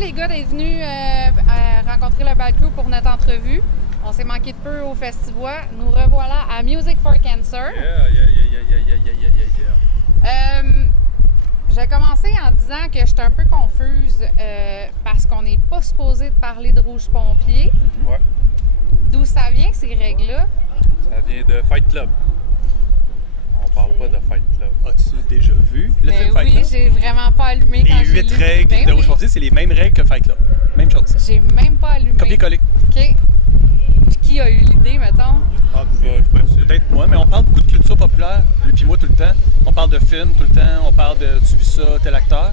les gars d'être venus rencontrer le Bad Crew pour notre entrevue. On s'est manqué de peu au festival. Nous revoilà à Music for Cancer. J'ai commencé en disant que j'étais un peu confuse parce qu'on n'est pas supposé de parler de Rouge Pompier. Ouais. D'où ça vient, ces règles-là? Ça vient de Fight Club. On parle pas de Fight Club. As-tu déjà vu le film Fight Club? Oui, j'ai vraiment pas allumé quand Les j'ai 8 lu. règles Ben de oui. Rouge Pompier, c'est les mêmes règles que Fight Club. Même chose. J'ai même pas allumé. Copier-coller. OK. Puis qui a eu l'idée, mettons? Peut-être moi, mais on parle beaucoup de culture populaire, lui puis moi, tout le temps. On parle de films tout le temps, on parle de tu vis ça, tel acteur.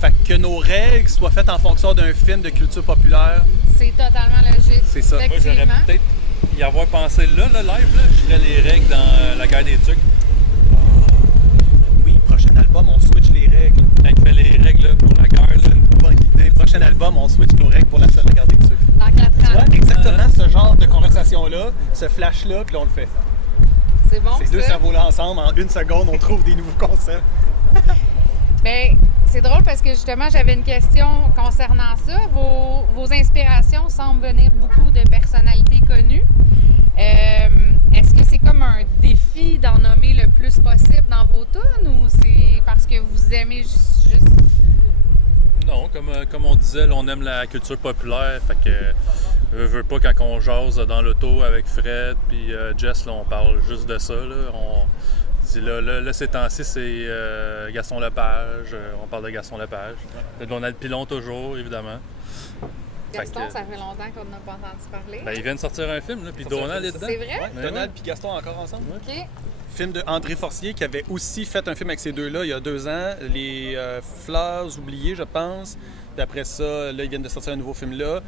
Fait que nos règles soient faites en fonction d'un film de culture populaire. C'est totalement logique. C'est ça. Moi, j'aurais Effectivement. peut-être y avoir pensé là, le live, là, je ferais les règles dans La Guerre des Tucs. Oui, prochain album, on switch les règles. Quand il fait les règles là, pour la guerre, là. Bonne idée. Prochain album, on switch nos règles pour la seule Guerre des Tucs. Dans 4 Tu vois, ans. exactement ce genre de conversation-là, ce flash-là, puis là, on le fait. C'est bon, Ces deux ça? cerveaux-là ensemble, en une seconde, on trouve des nouveaux concepts. Bien, c'est drôle parce que justement, j'avais une question concernant ça. Vos inspirations semblent venir beaucoup de personnalités connues. Est-ce que c'est comme un défi d'en nommer le plus possible dans vos tunes ou c'est parce que vous aimez juste... Non, comme on disait, là, on aime la culture populaire, fait que veut pas quand on jase dans l'auto avec Fred puis Jess, là, on parle juste de ça. Là. On dit là ces temps-ci, c'est Gaston Lepage, on parle de Gaston Lepage. De Donald Pilon toujours, évidemment. Gaston, Fait que- ça fait longtemps qu'on n'a pas entendu parler. Ben, il vient de sortir un film, là, puis Donald est dedans. C'est vrai? Ouais, Ben Donald ouais. et Gaston encore ensemble. OK. Film de André Forcier qui avait aussi fait un film avec ces deux-là il y a 2 ans, Les Fleurs oubliées, je pense. Puis après ça, là, ils viennent de sortir un nouveau film là.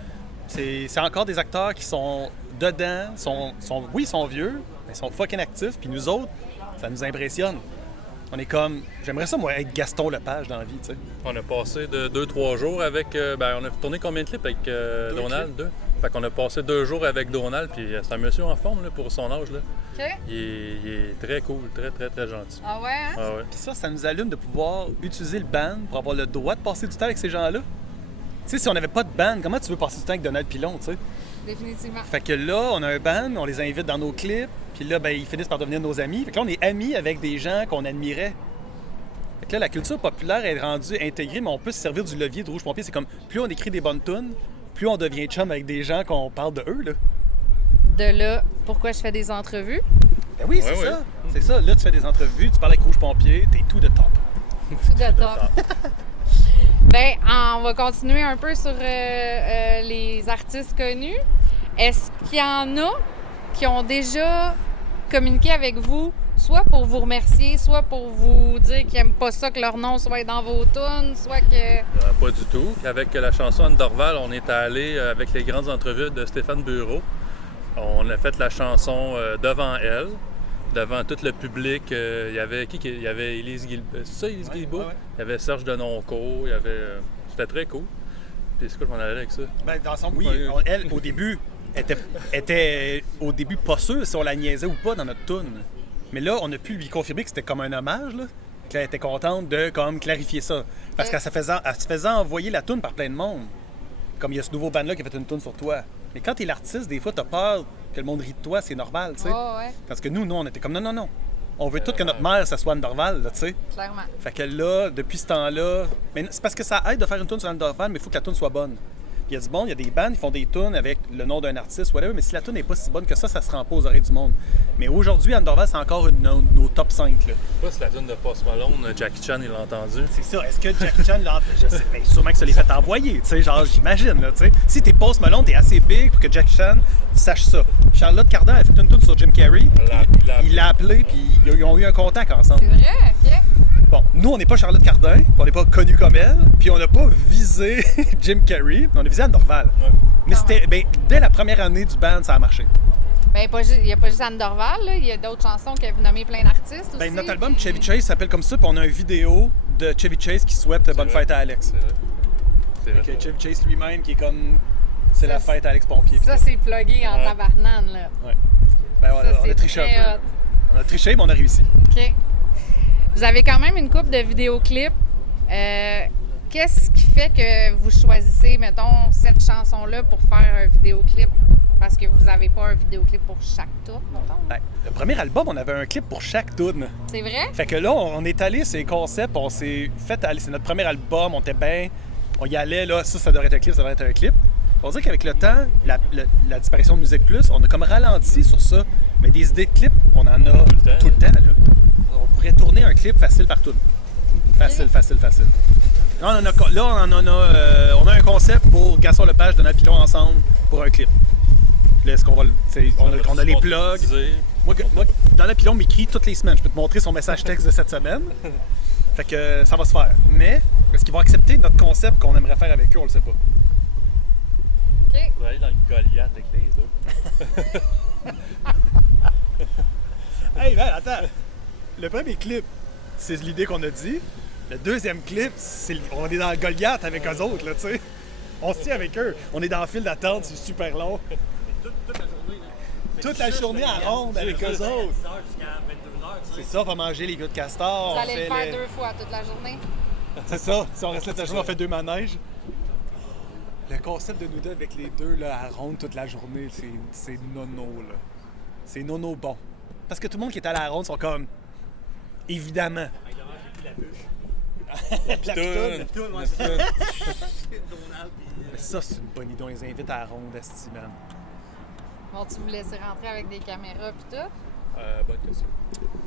C'est encore des acteurs qui sont dedans, oui, ils sont vieux, mais ils sont fucking actifs. Puis nous autres, ça nous impressionne. On est comme, j'aimerais ça, moi, être Gaston Lepage dans la vie, tu sais. On a passé de 2-3 jours avec. On a tourné combien de clips avec Donald? 2. Fait qu'on a passé 2 jours avec Donald, puis c'est un monsieur en forme là, pour son âge. Là. OK. Il est très cool, très, très, très gentil. Ah ouais, hein? Ah ouais. Puis ça nous allume de pouvoir utiliser le band pour avoir le droit de passer du temps avec ces gens-là. Tu sais, si on n'avait pas de band, comment tu veux passer du temps avec Donald Pilon, tu sais? Définitivement. Fait que là, on a un band, on les invite dans nos clips, puis là, ben, ils finissent par devenir nos amis. Fait que là, on est amis avec des gens qu'on admirait. Fait que là, la culture populaire est rendue intégrée, mais on peut se servir du levier de Rouge Pompier. C'est comme, plus on écrit des bonnes tunes, plus on devient chum avec des gens qu'on parle de eux, là. De là, pourquoi je fais des entrevues? Ben oui, c'est Ouais, ça. ouais. C'est ça. Là, tu fais des entrevues, tu parles avec Rouge Pompier, t'es tout de top. Tout de top. Ben, on va continuer un peu sur les artistes connus. Est-ce qu'il y en a qui ont déjà communiqué avec vous, soit pour vous remercier, soit pour vous dire qu'ils n'aiment pas ça que leur nom soit dans vos tunes, soit que... Pas du tout. Avec la chanson Anne Dorval, on est allé avec les grandes entrevues de Stéphane Bureau. On a fait la chanson devant elle, devant tout le public. Il y avait qui? Il y avait Élise Guilbeault. C'est ça, Élise Guilbeault? ouais. Il y avait Serge Denoncourt. Il y avait... C'était très cool. Puis c'est quoi je m'en allais avec ça? Ben, dans son... Oui, Ouais. elle, au début, était au début pas sûre si on la niaisait ou pas dans notre tune. Mais là, on a pu lui confirmer que c'était comme un hommage, là. Qu'elle était contente de comme clarifier ça. Parce qu'elle se faisait envoyer la tune par plein de monde. Comme il y a ce nouveau band-là qui a fait une tune sur toi. Mais quand t'es l'artiste, des fois, t'as peur que le monde rit de toi, c'est normal, tu sais. Oh, ouais, Parce que nous, on était comme non. On veut tout que notre mère, ça soit Anne Dorval, là, tu sais. clairement. Fait que là, depuis ce temps-là... Mais c'est parce que ça aide de faire une tune sur Anne Dorval, mais il faut que la tune soit bonne. Il y a du bon, il y a des bands, ils font des tunes avec le nom d'un artiste, whatever, mais si la tune n'est pas si bonne que ça se rend pas aux oreilles du monde. Mais aujourd'hui, Anne Dorval, c'est encore nos top 5, là. Pas si la tune de Post Malone, Jackie Chan, il l'a entendu. C'est ça. Est-ce que Jackie Chan l'a... Je sais, mais sûrement que ça les fait envoyer, tu sais, genre, j'imagine, là, tu sais. Si t'es Post Malone, t'es assez big pour que Jackie Chan sache ça. Charlotte Cardin a fait une tune sur Jim Carrey, il l'a appelé, puis ils ont eu un contact ensemble. C'est vrai? OK. Bon, nous, on n'est pas Charlotte Cardin, puis on n'est pas connu comme elle, puis on n'a pas visé Jim Carrey, on a visé Anne Dorval. Ouais. Mais c'était, ben, dès la première année du band, ça a marché. Ben, il n'y a pas juste Anne Dorval, là. Il y a d'autres chansons qui vous nommé plein d'artistes aussi. Ben, notre album puis- Chevy Chase s'appelle comme ça, puis on a une vidéo de Chevy Chase qui souhaite bonne vrai. fête à Alex. C'est vrai. C'est vrai. Fait que Chevy Chase lui-même qui est comme... C'est la Ça, fête à Alex Pompier. Ça, c'est plugué en Ouais. tabarnane, là. Ouais. Ben, Ça, on c'est a triché très un hot. peu. On a triché, mais on a réussi. OK. Vous avez quand même une couple de vidéoclips qu'est-ce qui fait que vous choisissez, mettons, cette chanson-là pour faire un vidéoclip? Parce que vous n'avez pas un vidéoclip pour chaque tour, mettons? Ben, le premier album, on avait un clip pour chaque tune. C'est vrai? Fait que là, on est allé, c'est concept, on s'est fait aller. C'est notre premier album, on était bien. On y allait, là, ça devrait être un clip, ça devrait être un clip. On dirait qu'avec le temps, la disparition de Musique Plus, on a comme ralenti sur ça. Mais des idées de clips, on en a tout le temps. Là. On pourrait tourner un clip facile par tune. Facile. Là, on a un concept pour Gaston Lepage, Donald Pilon ensemble pour un clip. Là, est-ce qu'on va on a les plugs. Moi, Donald Pilon m'écrit toutes les semaines. Je peux te montrer son message texte de cette semaine. Fait que ça va se faire. Mais est-ce qu'ils vont accepter notre concept qu'on aimerait faire avec eux? On le sait pas. OK. On va aller dans le Goliath avec les deux. Hey, ben, attends. Le premier clip, c'est l'idée qu'on a dit. Le deuxième clip, on est dans le Goliath avec eux autres, là, tu sais. On se tient avec eux. On est dans le file d'attente, c'est super long. Toute la journée. Là. Toute la journée à ronde avec eux autres. 10h jusqu'à 22h. C'est ça, on va manger les gars de castor. Vous on allez le fait faire les- 2 fois toute la journée? C'est ça. Si on reste là toute la journée, on fait 2 manèges. Le concept de nous deux avec les deux là, à ronde toute la journée, c'est nono, là. C'est nono bon. Parce que tout le monde qui est allé à la ronde sont comme... Évidemment. Avec le j'ai pris la bûche. La pitoune. pitoune. Donald, puis... Mais ça, c'est une bonne idée. On les invite à la ronde, esti, man. Vont-tu vous laisser rentrer avec des caméras pis tout? Bonne question.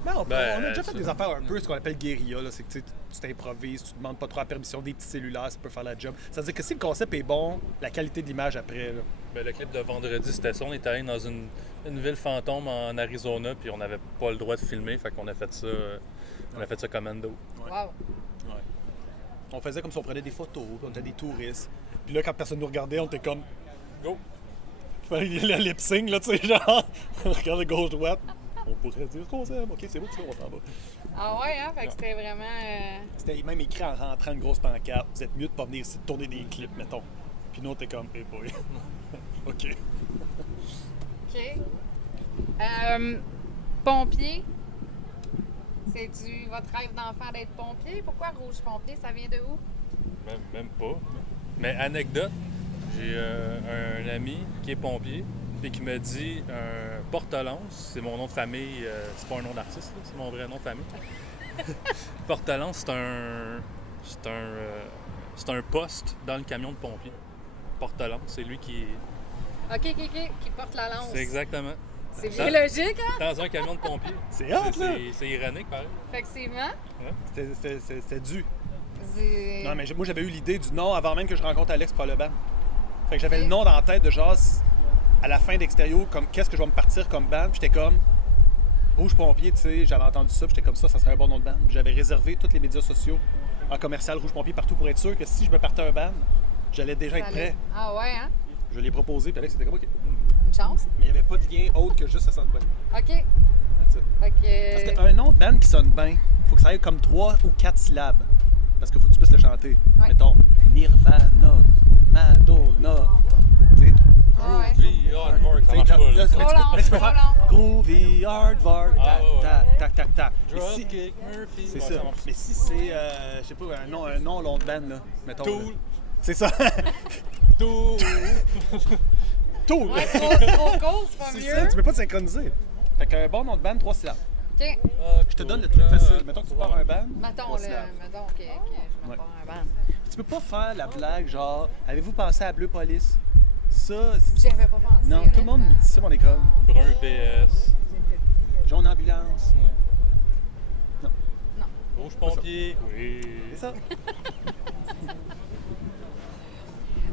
Non, on a déjà fait ça. des affaires un peu ce qu'on appelle guérilla. Là. C'est que tu t'improvises, tu demandes pas trop la permission des petits cellulaires, ça peut faire la job. C'est-à-dire que si le concept est bon, la qualité de l'image après. Là. Ben, le clip de vendredi, c'était ça. On était allé dans une ville fantôme en Arizona, puis on n'avait pas le droit de filmer, fait qu'on a fait ça. On a fait ça commando. Wow! Ouais. On faisait comme si on prenait des photos, puis on était des touristes. Puis là, quand personne nous regardait, on était comme. Go! Fallait le lip sync, là, tu sais, genre. On regardait gauche-droite. On pourrait dire ce qu'on aime. Ok, c'est beau, ça, on s'en va. Ah ouais, hein? Fait que c'était vraiment... C'était même écrit en rentrant une grosse pancarte. Vous êtes mieux de pas venir ici tourner des clips, mettons. Puis nous, on était comme, hey boy. OK. OK. Pompier. C'est-tu votre rêve d'enfant d'être pompier? Pourquoi Rouge Pompier? Ça vient de où? Même pas. Mais anecdote, j'ai un ami qui est pompier et qui me dit un porte-lance, c'est mon nom de famille, c'est pas un nom d'artiste, là, c'est mon vrai nom de famille. Porte-lance, c'est un poste dans le camion de pompier. Porte-lance, c'est lui qui... OK, qui porte la lance. C'est exactement. C'est bien logique, hein? Dans un camion de pompier. C'est hot, là! C'est ironique, pareil. Effectivement. C'était dû. C'est... Non, mais moi, j'avais eu l'idée du nom avant même que je rencontre Alex pour le band. Fait que j'avais le nom dans la tête de genre, à la fin d'Extérieur, comme qu'est-ce que je vais me partir comme band. Puis j'étais comme, Rouge Pompier, tu sais, j'avais entendu ça, puis j'étais comme ça serait un bon nom de band. J'avais réservé tous les médias sociaux en commercial Rouge Pompier partout pour être sûr que si je me partais un band, j'allais déjà être prêt. Ah ouais, hein? Je l'ai proposé, puis Alex était comme, OK. Une chance. Mais il n'y avait pas de lien autre que juste ça sonne bien. OK. That's it. Fait que... Parce qu'un nom de band qui sonne bien, il faut que ça aille comme 3 ou 4 syllabes. Parce qu'il faut que tu puisses le chanter. Ouais. Mettons, Nirvana, Madonna. Tu sais, Ah ouais. Puis, hardwork, ça marche pas, là. Trop long, mais tu peux trop faire long. Groovy, Hardwork, Ah, ouais, tac, tac, tac. Mais si- Dropkick Murphy. C'est Ouais, ça. marche. Mais si c'est, je sais pas, un nom long de band, là, mettons. Tool. là. C'est ça. Tout. Tool. Ouais, trop court, c'est pas C'est mieux. ça, tu peux pas te synchroniser. Fait qu'un bon nom de band, 3 syllabes. OK. Je te donne le truc facile. Mettons que tu pars un band. Mettons, 3 là, syllabes. mettons, OK, je me Ouais. pars un band. Tu peux pas faire la blague genre, avez-vous pensé à Bleu Police? Ça, J'y avais pas pensé. non, tout le monde nous dit ça, on est comme Brun PS. jaune ambulance. Rouge pompier. Oui. C'est ça.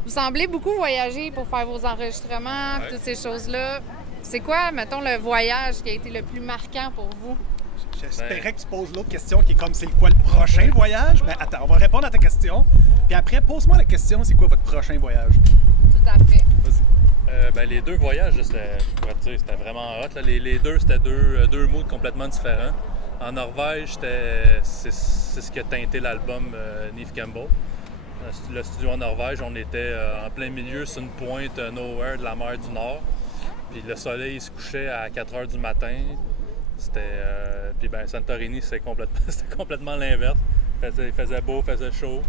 Vous semblez beaucoup voyager pour faire vos enregistrements, Ouais. toutes ces choses-là. C'est quoi, mettons, le voyage qui a été le plus marquant pour vous? J'espérais que tu poses l'autre question qui est comme c'est quoi le prochain voyage? Mais attends, on va répondre à ta question. Puis après, pose-moi la question, c'est quoi votre prochain voyage? Tout à fait. Vas-y. Ben, les deux voyages, c'était vraiment hot. Là. Les deux, c'était deux moods complètement différents. En Norvège, c'est ce qui a teinté l'album Neve Campbell. Le studio en Norvège, on était en plein milieu sur une pointe nowhere de la mer du Nord. Puis le soleil se couchait à 4 h du matin. Puis ben, Santorini, c'était complètement l'inverse. Il faisait beau, il faisait chaud.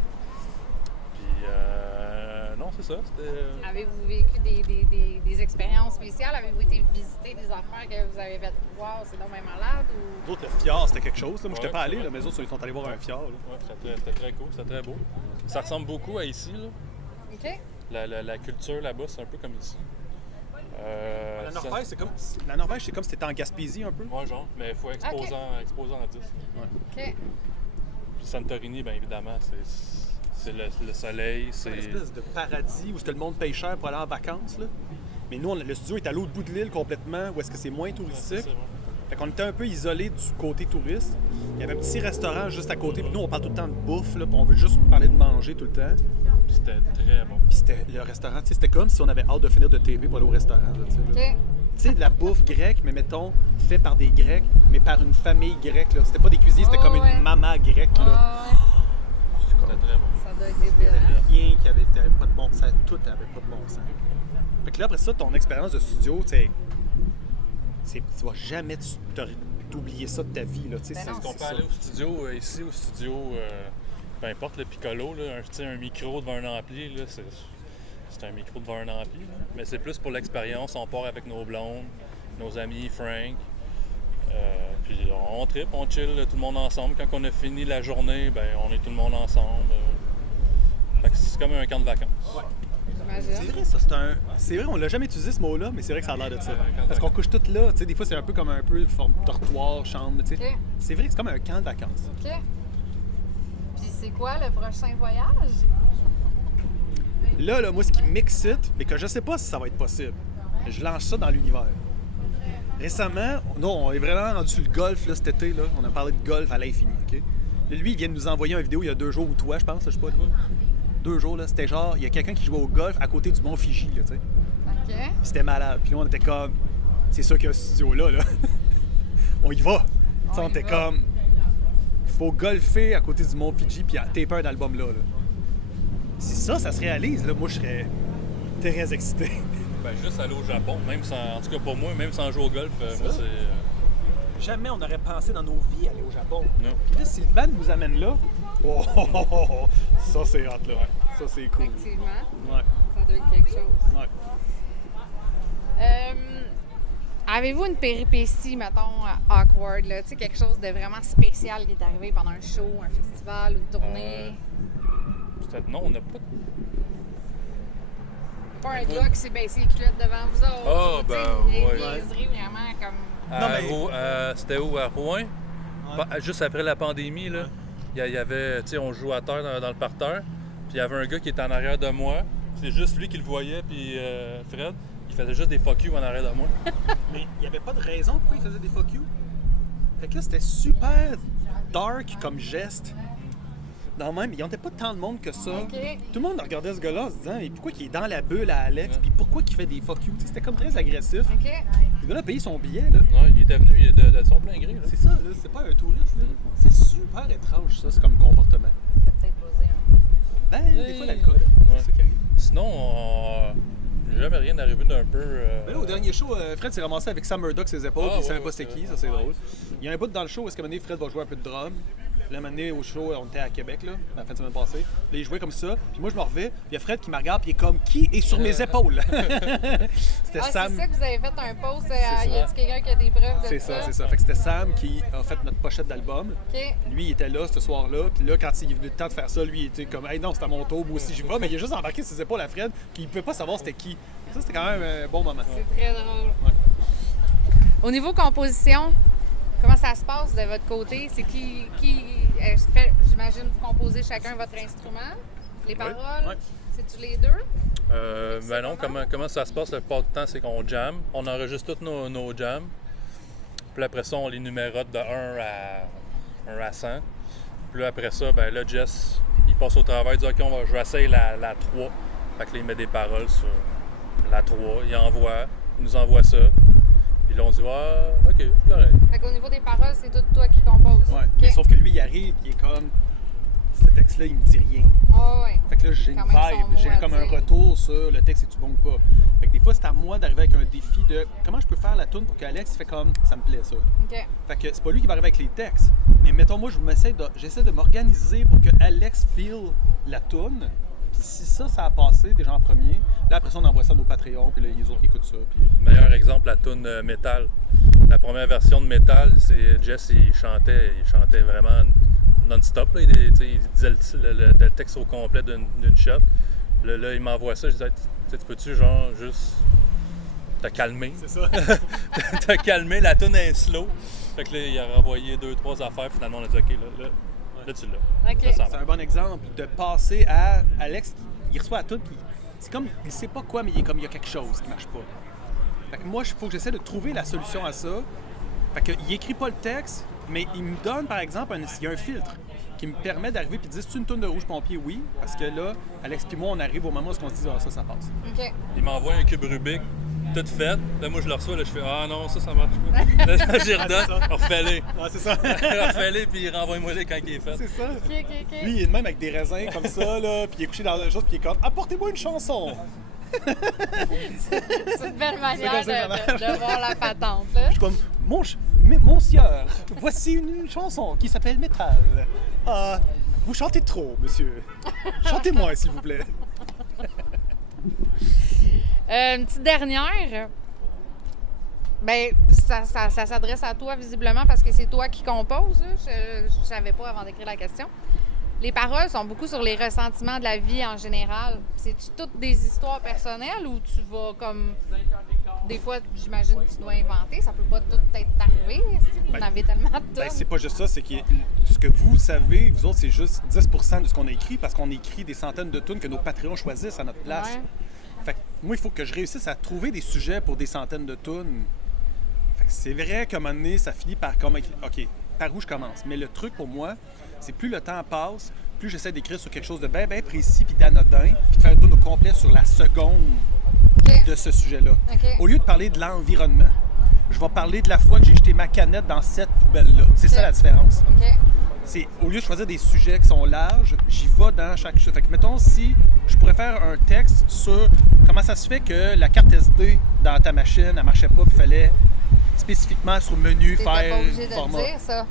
c'est ça. C'était... Avez-vous vécu des expériences spéciales? Avez-vous été visiter des affaires que vous avez fait? Wow, c'est donc bien malade? Ou... Nous autres, le fjord, c'était quelque chose. Là. Moi, j'étais Ouais, pas allé, c'est là, mais eux autres, ils sont allés voir un fjord. Là. Ouais, c'était très cool, c'était très beau. Ça ressemble beaucoup à ici, là. OK. La culture là-bas, c'est un peu comme ici. La Norvège, c'est comme si t'étais en Gaspésie un peu. Ouais, genre, mais il faut exposer en 10. OK. Puis Santorini, bien évidemment, c'est le soleil, C'est c'est... une espèce de paradis où est-ce que le monde paye cher pour aller en vacances. Là. Mais nous, le studio est à l'autre bout de l'île complètement, où est-ce que c'est moins touristique. Fait qu'on était un peu isolés du côté touriste. Il y avait un petit restaurant juste à côté, puis nous, on parle tout le temps de bouffe, là, puis on veut juste parler de manger tout le temps. Puis c'était très bon. Puis c'était le restaurant, tu sais, c'était comme si on avait hâte de finir de TV pour aller au restaurant. Là, tu sais, là. OK. Tu sais, de la bouffe grecque, mais mettons, fait par des Grecs, mais par une famille grecque. Là. C'était pas des cuisiniers, c'était Oh, comme ouais. une maman grecque. Là. Ah, ouais. C'était très bon. Ça doit être débile. Rien qui avait pas de bon sens. Tout avait pas de bon sens. Fait que là, après ça, ton expérience de studio, tu vas jamais t'oublier ça de ta vie. Là, tu sais, Ben non, Est-ce qu'on c'est peut ça. aller au studio, ici au studio, peu importe le piccolo, là, un micro devant un ampli, là, c'est un micro devant un ampli. Là. Mais c'est plus pour l'expérience, on part avec nos blondes, nos amis, Frank. Puis on tripe, on chill, tout le monde ensemble. Quand on a fini la journée, ben on est tout le monde ensemble. Fait que c'est comme un camp de vacances. J'imagine. C'est vrai, ça, c'est vrai, on l'a jamais utilisé ce mot-là, mais c'est vrai que ça a l'air de ça. Parce qu'on couche toutes là, tu sais, des fois c'est un peu comme un peu forme dortoir, chambre, tu sais. OK. C'est vrai que c'est comme un camp de vacances. OK. Puis c'est quoi le prochain voyage? Là, moi, ce qui m'excite, mais que je sais pas si ça va être possible, je lance ça dans l'univers. Récemment, on est vraiment rendu sur le golf là, cet été. Là. On a parlé de golf à l'infini. OK? Là, lui, il vient de nous envoyer une vidéo il y a 2 jours, ou toi, je pense, je sais pas. 2 jours, là, c'était genre, il y a quelqu'un qui jouait au golf à côté du mont Fiji. Là, tu sais. OK. Puis c'était malade. Puis là, on était comme, c'est sûr qu'il y a un studio là. Là. On y va. Tu sais, on était comme, il faut golfer à côté du mont Fiji puis taper un album là. Si ça se réalise, là, moi, je serais très excité. Ben, juste aller au Japon, même sans, en tout cas pour moi, même sans jouer au golf, moi c'est... Jamais on aurait pensé dans nos vies aller au Japon. Non. Puis là, si le band nous amène là, ça c'est hot là. Ça c'est cool. Effectivement. Ouais, Ça doit être quelque chose. ouais. Avez-vous une péripétie, mettons, awkward, là? Tu sais, quelque chose de vraiment spécial qui est arrivé pendant un show, un festival ou une tournée? Peut-être non, on n'a pas... Pas un gars qui s'est baissé les culottes devant vous autres. Ah, ou, tu sais, ben, une ouais. niaiserie vraiment comme... Non, mais- C'était où, à Rouen? Juste après la pandémie, là, il y avait, tu sais, on jouait à terre dans le parterre, puis il y avait un gars qui était en arrière de moi. C'est juste lui qui le voyait, puis Fred, il faisait juste des fuck you en arrière de moi. Mais il n'y avait pas de raison pourquoi il faisait des fuck you. Fait que là, c'était super dark comme geste. Non, même, il n'y avait pas tant de monde que ça. OK. Tout le monde regardait ce gars-là en se disant, mais pourquoi il est dans la bulle à Alex, puis pourquoi il fait des fuck you. Tu sais, c'était comme très agressif. OK. Le gars-là a payé son billet, là. Ouais, il était venu de son plein gré. Là. C'est ça, là, c'est pas un touriste, là. C'est super étrange, ça, c'est comme comportement. Peut-être posé un Ben, des fois, l'alcool, Ouais. c'est ça qui arrive. Sinon, il n'y a jamais rien d'arrivé d'un peu... Ben là, au dernier show, Fred s'est ramassé avec Sam Murdoch sur ses épaules, Ah, puis il savait ouais, pas c'était ouais, qui, ouais. ça c'est drôle. Il y a un bout dans le show où est-ce qu'à un moment donné, Fred va jouer un peu de drum. Puis là, à un moment donné, au show, on était à Québec, là, la fin de semaine passée. Là, il jouait comme ça, puis moi je me revais, puis il y a Fred qui me regarde, puis il est comme, qui est sur mes épaules? C'était Ah, Sam. c'est ça que vous avez fait un post. ça. Y a-t-il quelqu'un qui a des preuves de C'est ça, c'est ça. Fait que c'était Sam qui a fait notre pochette d'album. OK. Lui, il était là ce soir-là. Puis là, quand il est venu le temps de faire ça, lui, il était comme, hey, non, c'est à mon tour, moi aussi j'y vais. Mais il a juste embarqué ses épaules à Fred, qui ne pouvait pas savoir c'était qui. Ça, c'était quand même un bon moment. C'est très drôle. Ouais. Au niveau composition, comment ça se passe de votre côté? C'est qui j'imagine, vous composez chacun votre instrument, les paroles? Ouais. C'est-tu les deux? Ben non, comment ça se passe la plupart du temps, c'est qu'on jam. On enregistre tous nos jams. Puis après ça, on les numérote de 1 à 100. Puis là, après ça, ben là, Jess, il passe au travail, il dit « OK, je vais essayer la 3 ». Fait que là, il met des paroles sur la 3. Il nous envoie ça. Puis là, on dit « Ah, OK, correct ». Fait qu'au niveau des paroles, c'est tout toi qui composes. Ouais. OK. Mais sauf que lui, il arrive, il est comme, ce texte-là, il me dit rien. Ouais, ouais. Fait que là, j'ai une Quand même son vibe, mot j'ai à comme un dire. retour sur le texte, est-tu bon ou pas. Fait que des fois, c'est à moi d'arriver avec un défi de comment je peux faire la tune pour qu'Alex fait comme ça me plaît ça. OK. Fait que c'est pas lui qui va arriver avec les textes. Mais mettons, moi, j'essaie de m'organiser pour que Alex feel la tune. Puis si ça a passé déjà en premier, là après ça on envoie ça à nos Patreons, puis là, les autres écoutent ça. Puis... Meilleur exemple, la tune Metal. La première version de Metal, c'est Jess, il chantait vraiment non-stop. Là. Il disait le texte au complet d'une shot. Là, il m'envoie ça, je disais, tu peux-tu genre juste te calmer? C'est ça. Te calmer, la tune est slow. Fait que là, il a renvoyé 2-3 affaires, finalement on a dit ok, là tu l'as. OK. Là, ça C'est va. un bon exemple de passer à Alex, il reçoit la tune, puis c'est comme, il sait pas quoi, mais il y a quelque chose qui marche pas. Fait que moi, il faut que j'essaie de trouver la solution à ça. Fait que, il écrit pas le texte, mais il me donne, par exemple, il y a un filtre qui me permet d'arriver et de dire, c'est une toune de Rouge Pompier, oui, parce que là, Alex et moi, on arrive au moment où on se dit, ah, ça passe. OK. Il m'envoie un cube Rubik, tout fait. Là, moi, je le reçois, là, je fais ah non, ça marche pas. Là, j'y redonne, refais-les. Ah, c'est ça. Refais-les, puis renvoie-moi-les quand il est fait. C'est ça. OK. Lui, il est de même avec des raisins comme ça, là, puis il est couché dans le chose, puis il est comme, apportez-moi une chanson. C'est une belle manière comme ça, de voir la patente, là. Je suis comme, mon sieur, voici une chanson qui s'appelle Metal. Ah, vous chantez trop, monsieur. Chantez-moi, s'il vous plaît. Une petite dernière. Ben, ça s'adresse à toi visiblement parce que c'est toi qui composes. Je savais pas avant d'écrire la question. Les paroles sont beaucoup sur les ressentiments de la vie en général. C'est-tu toutes des histoires personnelles ou tu vas comme... Des fois, j'imagine que tu dois inventer. Ça peut pas tout être arrivé. Vous en avez tellement de tonnes. Ben, c'est pas juste ça, c'est que ce que vous savez, vous autres, c'est juste 10% de ce qu'on a écrit parce qu'on écrit des centaines de tunes que nos Patreons choisissent à notre place. Ouais. Fait que moi, il faut que je réussisse à trouver des sujets pour des centaines de tunes. Fait que c'est vrai qu'à un moment donné, ça finit par comme... OK, par où je commence? Mais le truc pour moi, c'est plus le temps passe, plus j'essaie d'écrire sur quelque chose de bien précis puis d'anodin, puis de faire une tune au complet sur la seconde OK. de ce sujet-là. OK. Au lieu de parler de l'environnement, je vais parler de la fois que j'ai jeté ma canette dans cette poubelle-là. C'est ça la différence. OK. C'est au lieu de choisir des sujets qui sont larges, j'y vais dans chaque chose. Fait que mettons si je pourrais faire un texte sur comment ça se fait que la carte SD dans ta machine, elle marchait pas, puis il fallait spécifiquement sur le menu T'étais faire pas obligé de format. le dire, ça.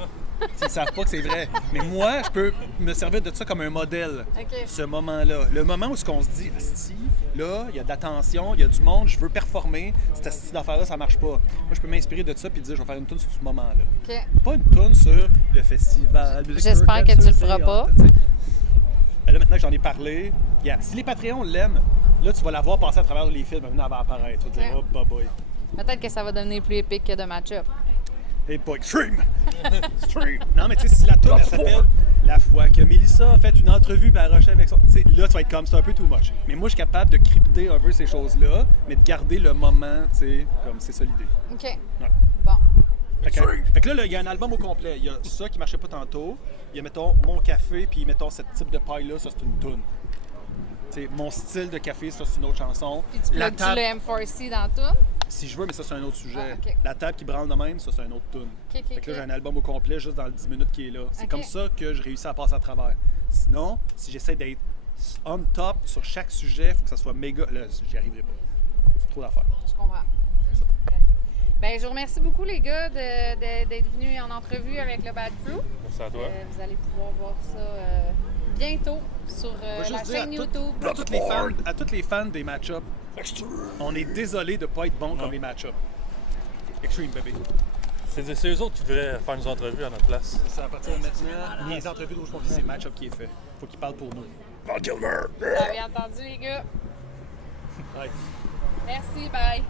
Ils savent pas que c'est vrai. Mais moi, je peux me servir de ça comme un modèle. OK. Ce moment-là. Le moment où on se dit, asti, là, il y a de l'attention, il y a du monde, je veux performer, cette asti d'affaire-là, ça marche pas. Moi, je peux m'inspirer de ça puis dire, je vais faire une tune sur ce moment-là. OK. Pas une tune sur le festival. J'espère que tu le feras pas. Ben là, maintenant que j'en ai parlé, si les Patreons l'aiment, là, tu vas la voir passer à travers les films, elle va apparaître. Tu vas dire, Ouais. oh, boy. Peut-être que ça va devenir plus épique que de match-up. Hey boy, extreme! Extreme! Non, mais tu sais, si la tune, elle s'appelle La fois que Mélissa a fait une entrevue par Rocher avec son. Tu sais, là, tu vas être comme, c'est un peu too much. Mais moi, je suis capable de crypter un peu ces choses-là, mais de garder le moment, tu sais, comme c'est ça l'idée. OK. Ouais. Bon. Fait que là, il y a un album au complet. Il y a ça qui marchait pas tantôt. Il y a, mettons, mon café, puis mettons, ce type de paille-là, ça, c'est une tune. Tu sais, mon style de café, ça, c'est une autre chanson. Puis tu La plugues-tu table, le M4C dans tout? si je veux, mais ça, c'est un autre sujet. Ah, OK. La table qui branle de même, ça, c'est un autre tune. OK. Fait que là, j'ai un album au complet juste dans le 10 minutes qui est là. C'est OK. comme ça que je réussis à passer à travers. Sinon, si j'essaie d'être on top sur chaque sujet, il faut que ça soit méga. Là, j'y arriverai pas. Trop d'affaires. Je comprends. Ben, je vous remercie beaucoup, les gars, d'être venus en entrevue avec le Bad Crew. Merci à toi. Vous allez pouvoir voir ça bientôt sur Je veux la juste dire chaîne YouTube. à tous les fans des match-ups, on est désolé de ne pas être bon comme les match-ups. Extreme, baby. C'est eux autres qui devraient faire nos entrevues à notre place. C'est à partir de maintenant, les entrevues de Rouge Pompier, c'est le match-up qui est fait. Faut qu'ils parlent pour nous. Vous avez entendu, les gars? Ouais. Merci, bye.